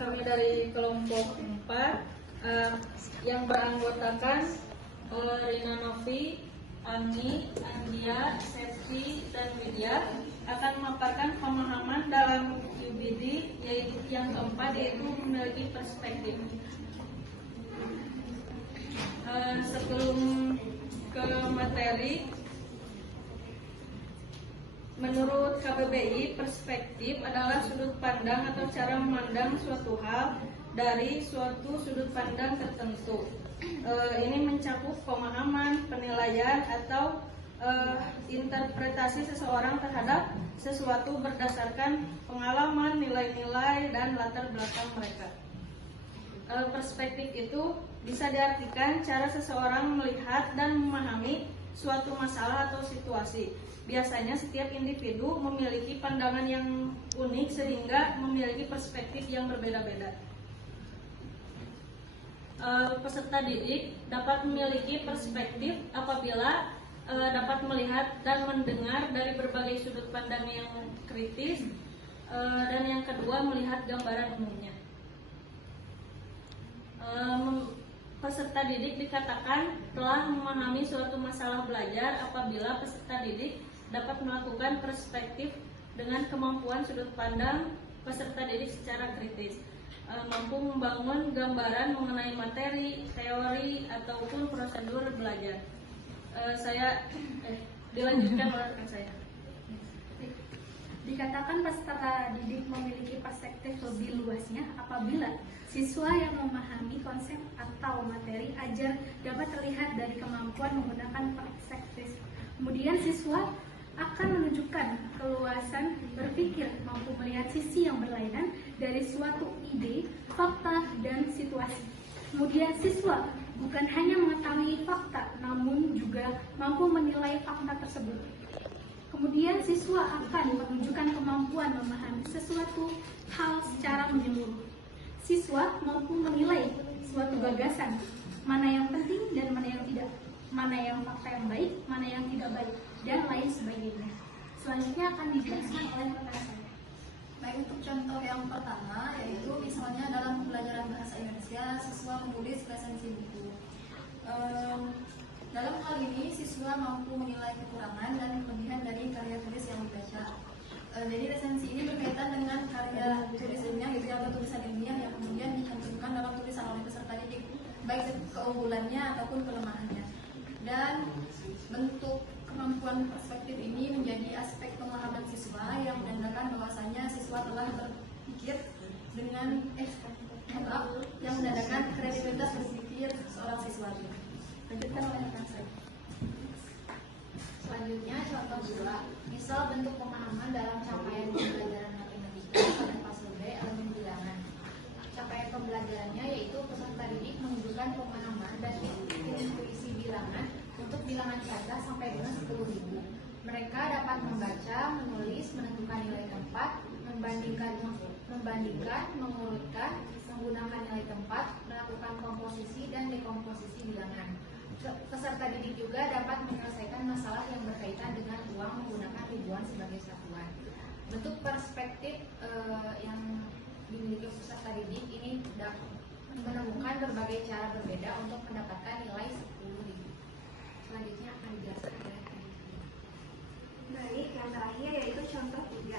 kami dari kelompok 4 yang beranggotakan Rina Novi, Ami, Andia, Septi, dan Widya akan memaparkan pemahaman dalam UBD yaitu yang keempat, yaitu memiliki perspektif. Sebelum ke materi, menurut KBBI, perspektif adalah sudut pandang atau cara memandang suatu hal dari suatu sudut pandang tertentu. Ini mencakup pemahaman, penilaian, atau interpretasi seseorang terhadap sesuatu berdasarkan pengalaman, nilai-nilai, dan latar belakang mereka. Perspektif itu bisa diartikan cara seseorang melihat dan memahami suatu masalah atau situasi. Biasanya setiap individu memiliki pandangan yang unik sehingga memiliki perspektif yang berbeda-beda. Peserta didik dapat memiliki perspektif apabila dapat melihat dan mendengar dari berbagai sudut pandang yang kritis, dan yang kedua melihat gambaran umumnya. Peserta didik dikatakan telah memahami suatu masalah belajar apabila peserta didik dapat melakukan perspektif dengan kemampuan sudut pandang peserta didik secara kritis, mampu membangun gambaran mengenai materi, teori, ataupun prosedur belajar. Dilanjutkan oleh rekan saya. Dikatakan peserta didik memiliki perspektif lebih luasnya apabila siswa yang memahami konsep atau materi ajar dapat terlihat dari kemampuan menggunakan perspektif. Kemudian siswa akan menunjukkan keluasan berpikir, mampu melihat sisi yang berlainan dari suatu ide, fakta, dan situasi. Kemudian siswa bukan hanya mengetahui fakta, namun juga mampu menilai fakta tersebut. Kemudian siswa akan menunjukkan kemampuan memahami sesuatu hal secara menyeluruh. Siswa mampu menilai suatu gagasan, mana yang penting dan mana yang tidak, mana yang fakta yang baik, mana yang tidak baik, dan lain sebagainya. Selanjutnya akan dijelaskan oleh rekan saya. Baik, untuk contoh yang pertama, yaitu misalnya dalam pembelajaran bahasa Indonesia, siswa menulis resensi buku. Dalam hal ini, siswa mampu menilai kekurangan dan kelebihan dari karya tulis yang dibaca. Jadi resensi ini berkaitan dengan karya tulis ilmiah, gitu, atau tulisan ilmiah yang kemudian dicantumkan dalam tulisan oleh peserta didik, baik keunggulannya ataupun kelemahannya. Dan bentuk kemampuan perspektif ini menjadi aspek pemahaman siswa yang menandakan bahwasanya siswa telah berpikir dengan yang menandakan kredibilitas berpikir seorang siswa. Lanjutkan oleh rekan saya. Selanjutnya contoh 2, misal bentuk pemahaman dalam capaian pembelajaran matematika pada fase B elemen bilangan. Capaian pembelajarannya yaitu peserta didik menunjukkan pemahaman dan intuisi bilangan untuk bilangan kata sampai dengan 10.000. Mereka dapat membaca, menulis, menentukan nilai tempat, membandingkan, mengurutkan, menggunakan nilai tempat, melakukan komposisi dan dekomposisi bilangan. Peserta didik juga dapat menyelesaikan masalah yang berkaitan dengan uang menggunakan ribuan sebagai satuan. Bentuk perspektif yang dimiliki peserta didik ini menemukan berbagai cara berbeda untuk mendapatkan nilai 10.000. Selanjutnya akan dijelaskan oleh Baik, yang terakhir yaitu contoh 3.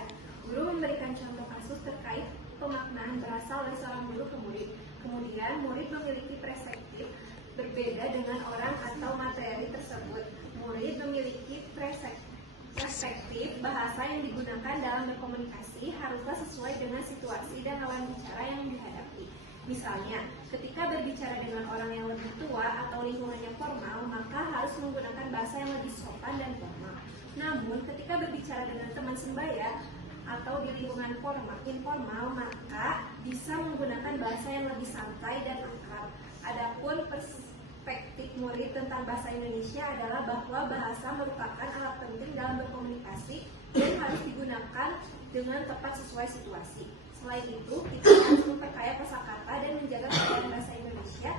Guru memberikan contoh kasus terkait pemaknaan berasal dari seorang guru ke murid. Kemudian murid memiliki perspektif berbeda dengan orang atau materi tersebut. Murid memiliki perspektif bahasa yang digunakan dalam berkomunikasi haruslah sesuai dengan situasi dan lawan bicara yang dihadapi. Misalnya, ketika berbicara dengan orang yang lebih tua atau lingkungannya formal, maka harus menggunakan bahasa yang lebih sopan dan formal. Namun, ketika berbicara dengan teman sebaya atau di lingkungan informal, maka bisa menggunakan bahasa yang lebih santai dan akrab. Adapun perspektif murid tentang bahasa Indonesia adalah bahwa bahasa merupakan alat penting dalam berkomunikasi dan harus digunakan dengan tepat sesuai situasi. Selain itu, kita harus memperkaya kosakata dan menjaga kekayaan bahasa Indonesia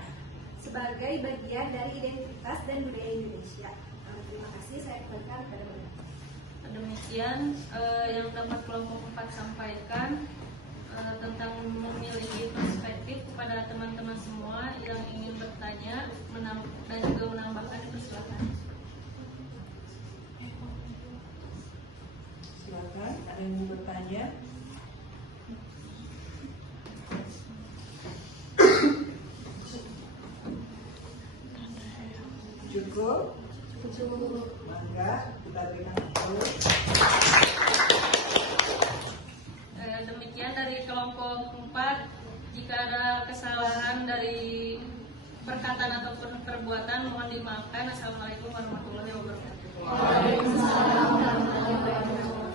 sebagai bagian dari identitas dan budaya Indonesia. Terima kasih, saya kembalikan kepada Bapak. Demikian yang dapat kelompok 4 sampaikan. tentang memiliki perspektif kepada teman-teman semua yang ingin bertanya dan juga menambahkan, persilakan. Silakan, ada yang mau bertanya? Cukup? Cukup. Mangga, kita berikan tepuk. Demikian dari kelompok 4. Jika ada kesalahan dari perkataan ataupun perbuatan mohon dimaafkan. Assalamualaikum warahmatullahi wabarakatuh. Waalaikumsalam warahmatullahi wabarakatuh.